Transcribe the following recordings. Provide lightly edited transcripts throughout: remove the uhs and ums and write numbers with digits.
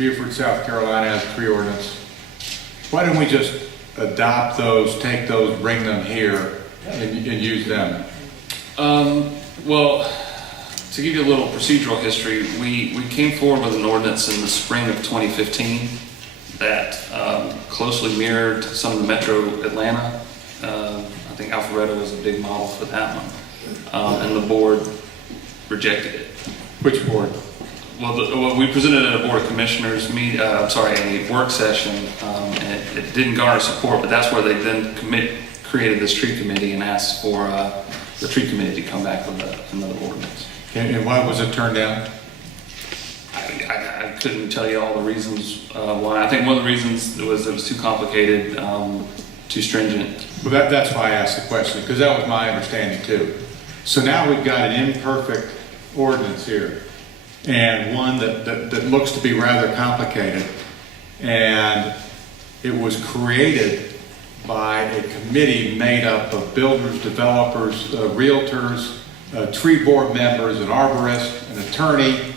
Beaufort, South Carolina has a tree ordinance. Why don't we just adopt those, take those, bring them here, and use them? Well, to give you a little procedural history, we came forward with an ordinance in the spring of 2015 that closely mirrored some of the Metro Atlanta. I think Alpharetta was a big model for that one, and the board rejected it. Which board? Well, we presented at a Board of Commissioners a work session, and it didn't garner support, but that's where they then created this tree committee and asked for the tree committee to come back with another ordinance. And why was it turned down? I couldn't tell you all the reasons why. I think one of the reasons was it was too complicated, too stringent. Well, that's why I asked the question, because that was my understanding too. So now we've got an imperfect ordinance here, and one that looks to be rather complicated. And it was created by a committee made up of builders, developers, realtors, tree board members, an arborist, an attorney,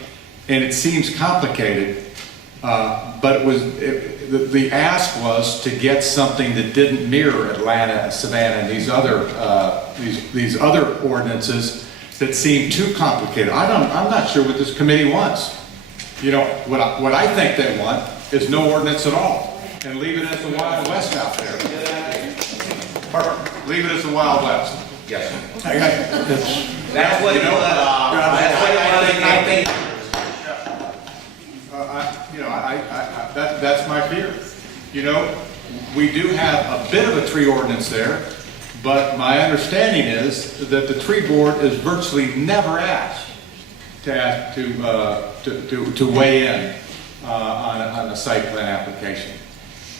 and it seems complicated, but the ask was to get something that didn't mirror Atlanta and Savannah and these other ordinances that seem too complicated. I'm not sure what this committee wants. You know, what I think they want is no ordinance at all, and leave it as the Wild West out there. Leave it as the Wild West. Yes. That's what That's my fear. You know, we do have a bit of a tree ordinance there, but my understanding is that the tree board is virtually never asked to weigh in on a site plan application,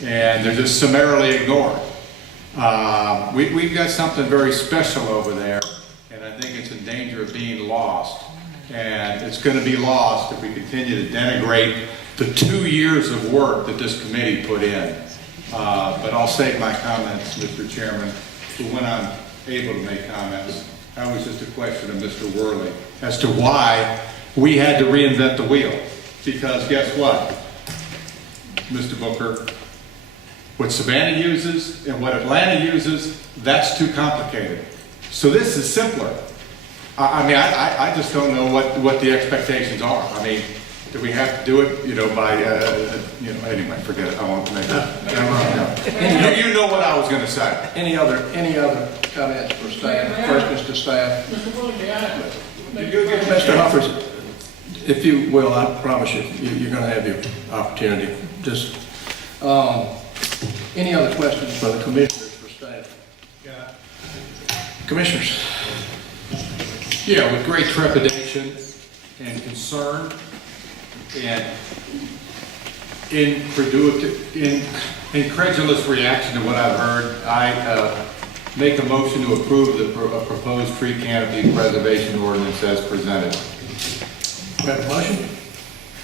and they're just summarily ignored. We've got something very special over there, and I think it's in danger of being lost. And it's going to be lost if we continue to denigrate the 2 years of work that this committee put in. But I'll save my comments, Mr. Chairman, for when I'm able to make comments. That was just a question of Mr. Worley as to why we had to reinvent the wheel. Because guess what, Mr. Booker? What Savannah uses and what Atlanta uses, that's too complicated. So this is simpler. I mean, I just don't know what the expectations are. I mean, do we have to do it, you know, by, anyway, forget it. I won't make it. You know what I was going to say. Any other comments for staff, questions to staff? Mr. Humphreys, if you will, I promise you're going to have your opportunity. Just, any other questions for the commissioners, for staff? Yeah. Commissioners? Yeah, with great trepidation and concern and incredulous reaction to what I've heard, I make a motion to approve the proposed tree canopy preservation ordinance as presented. We have a motion?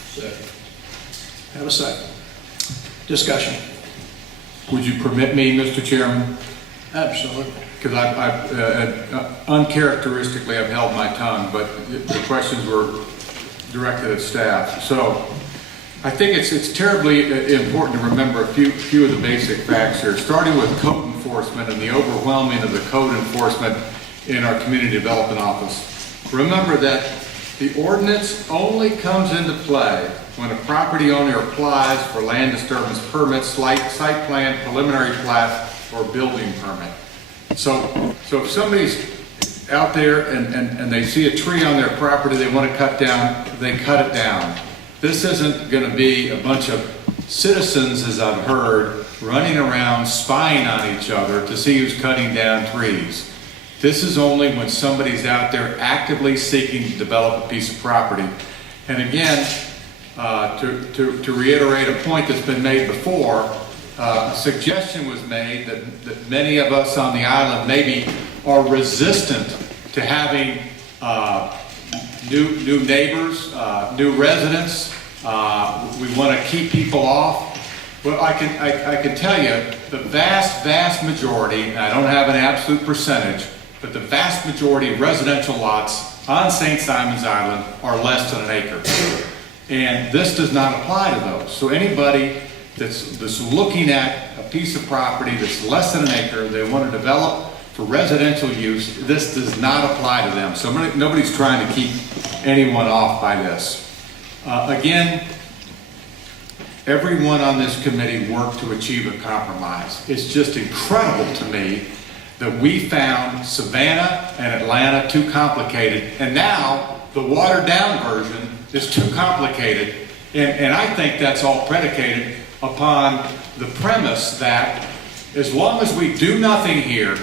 Second. Have a second. Discussion. Would you permit me, Mr. Chairman? Absolutely. Because uncharacteristically, I've held my tongue, but the questions were directed at staff. So I think it's terribly important to remember a few of the basic facts here, starting with code enforcement and the overwhelming of the code enforcement in our community development office. Remember that the ordinance only comes into play when a property owner applies for land disturbance permits, site plan, preliminary plat, or building permit. So if somebody's out there and they see a tree on their property they want to cut down, they cut it down. This isn't going to be a bunch of citizens, as I've heard, running around spying on each other to see who's cutting down trees. This is only when somebody's out there actively seeking to develop a piece of property. And again, to reiterate a point that's been made before, a suggestion was made that many of us on the island maybe are resistant to having new neighbors, new residents. We want to keep people off. Well, I can tell you the vast majority, and I don't have an absolute percentage, but the vast majority of residential lots on St. Simon's Island are less than an acre. And this does not apply to those. So anybody that's looking at a piece of property that's less than an acre, they want to develop for residential use, this does not apply to them. So nobody's trying to keep anyone off by this. Again, everyone on this committee worked to achieve a compromise. It's just incredible to me that we found Savannah and Atlanta too complicated, and now the watered down version is too complicated. And I think that's all predicated upon the premise that as long as we do nothing here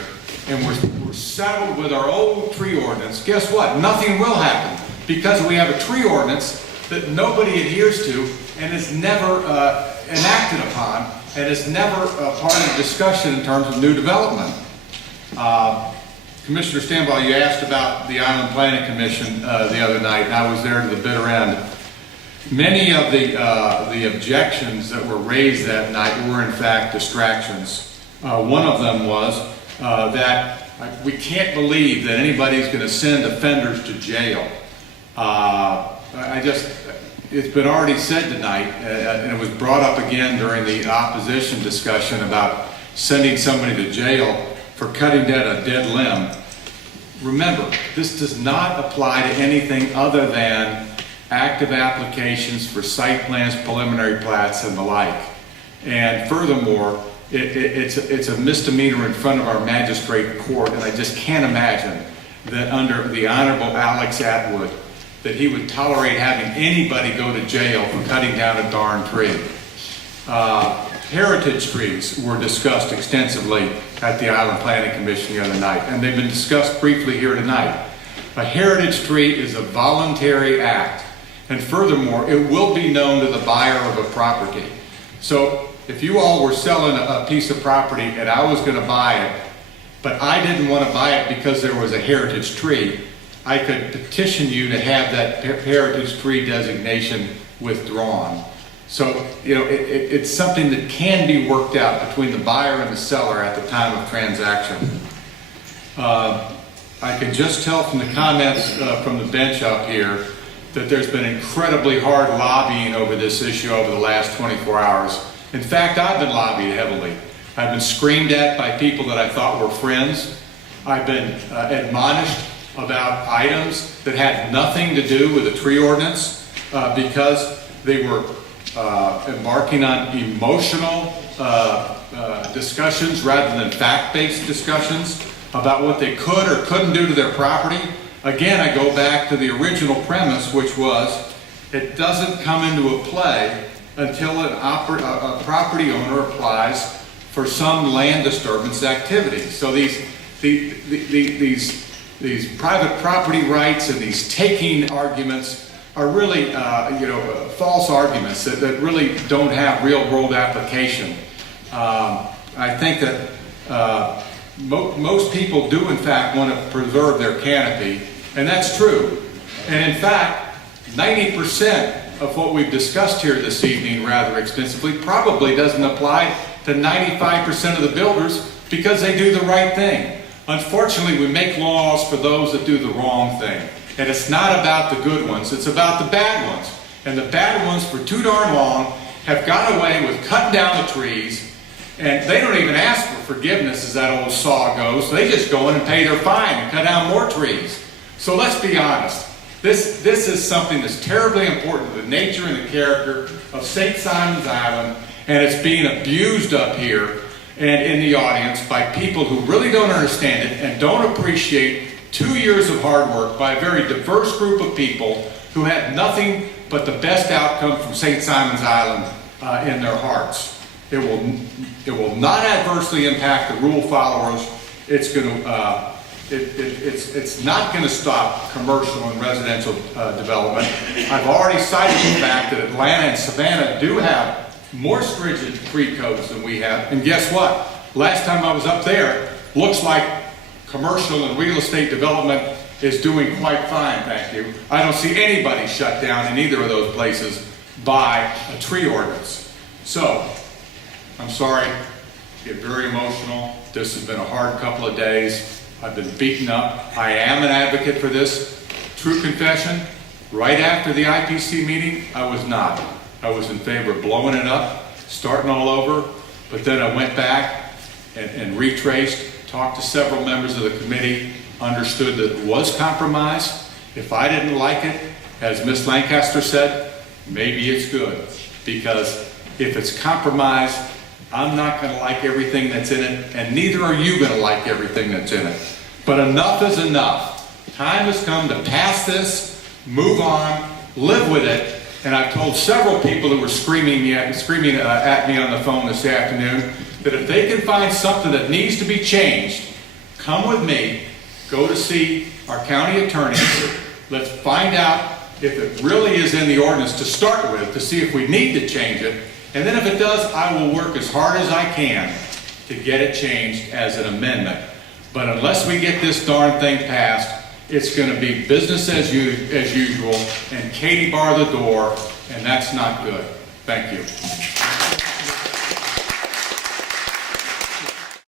and we're settled with our old tree ordinance, guess what? Nothing will happen, because we have a tree ordinance that nobody adheres to and is never enacted upon and is never a part of discussion in terms of new development. Commissioner Stanbaugh, you asked about the Island Planning Commission the other night, and I was there to the bitter end. Many of the objections that were raised that night were in fact distractions. One of them was that we can't believe that anybody's going to send offenders to jail. It's been already said tonight, and it was brought up again during the opposition discussion about sending somebody to jail for cutting down a dead limb. Remember, this does not apply to anything other than active applications for site plans, preliminary plats, and the like. And furthermore, it's a misdemeanor in front of our magistrate court, and I just can't imagine that under the Honorable Alex Atwood that he would tolerate having anybody go to jail for cutting down a darn tree. Heritage trees were discussed extensively at the Island Planning Commission the other night, and they've been discussed briefly here tonight. A heritage tree is a voluntary act, and furthermore, it will be known to the buyer of a property. So if you all were selling a piece of property and I was going to buy it, but I didn't want to buy it because there was a heritage tree, I could petition you to have that heritage tree designation withdrawn. So, it's something that can be worked out between the buyer and the seller at the time of transaction. I can just tell from the comments from the bench up here that there's been incredibly hard lobbying over this issue over the last 24 hours. In fact, I've been lobbied heavily. I've been screamed at by people that I thought were friends. I've been admonished about items that had nothing to do with the tree ordinance because they were embarking on emotional discussions rather than fact-based discussions about what they could or couldn't do to their property. Again, I go back to the original premise, which was it doesn't come into a play until a property owner applies for some land disturbance activity. So these private property rights and these taking arguments are really false arguments that really don't have real world application. I think that most people do in fact want to preserve their canopy, and that's true. And in fact, 90% of what we've discussed here this evening rather extensively probably doesn't apply to 95% of the builders because they do the right thing. Unfortunately, we make laws for those that do the wrong thing. And it's not about the good ones, it's about the bad ones. And the bad ones for too darn long have got away with cutting down the trees, and they don't even ask for forgiveness, as that old saw goes. They just go in and pay their fine and cut down more trees. So let's be honest. This is something that's terribly important to the nature and the character of St. Simon's Island, and it's being abused up here and in the audience by people who really don't understand it and don't appreciate 2 years of hard work by a very diverse group of people who had nothing but the best outcome from St. Simon's Island in their hearts. It will not adversely impact the rule followers. It's going to it's not going to stop commercial and residential development. I've already cited the fact that Atlanta and Savannah do have more stringent tree codes than we have. And guess what? Last time I was up there, looks like commercial and real estate development is doing quite fine, thank you. I don't see anybody shut down in either of those places by a tree ordinance. So, I'm sorry, get very emotional. This has been a hard couple of days. I've been beaten up. I am an advocate for this. True confession, Right after the IPC meeting, I was not. I was in favor of blowing it up, starting all over, but then I went back and retraced, talked to several members of the committee, understood that it was compromise. If I didn't like it, as Ms. Lancaster said, maybe it's good. Because if it's compromise, I'm not going to like everything that's in it, and neither are you going to like everything that's in it. But enough is enough. Time has come to pass this, move on, live with it. And I've told several people who were screaming at me on the phone this afternoon that if they can find something that needs to be changed, come with me, go to see our county attorney. Let's find out if it really is in the ordinance to start with, to see if we need to change it. And then if it does, I will work as hard as I can to get it changed as an amendment. But unless we get this darn thing passed, it's going to be business as usual, and Katie bar the door, and that's not good. Thank you.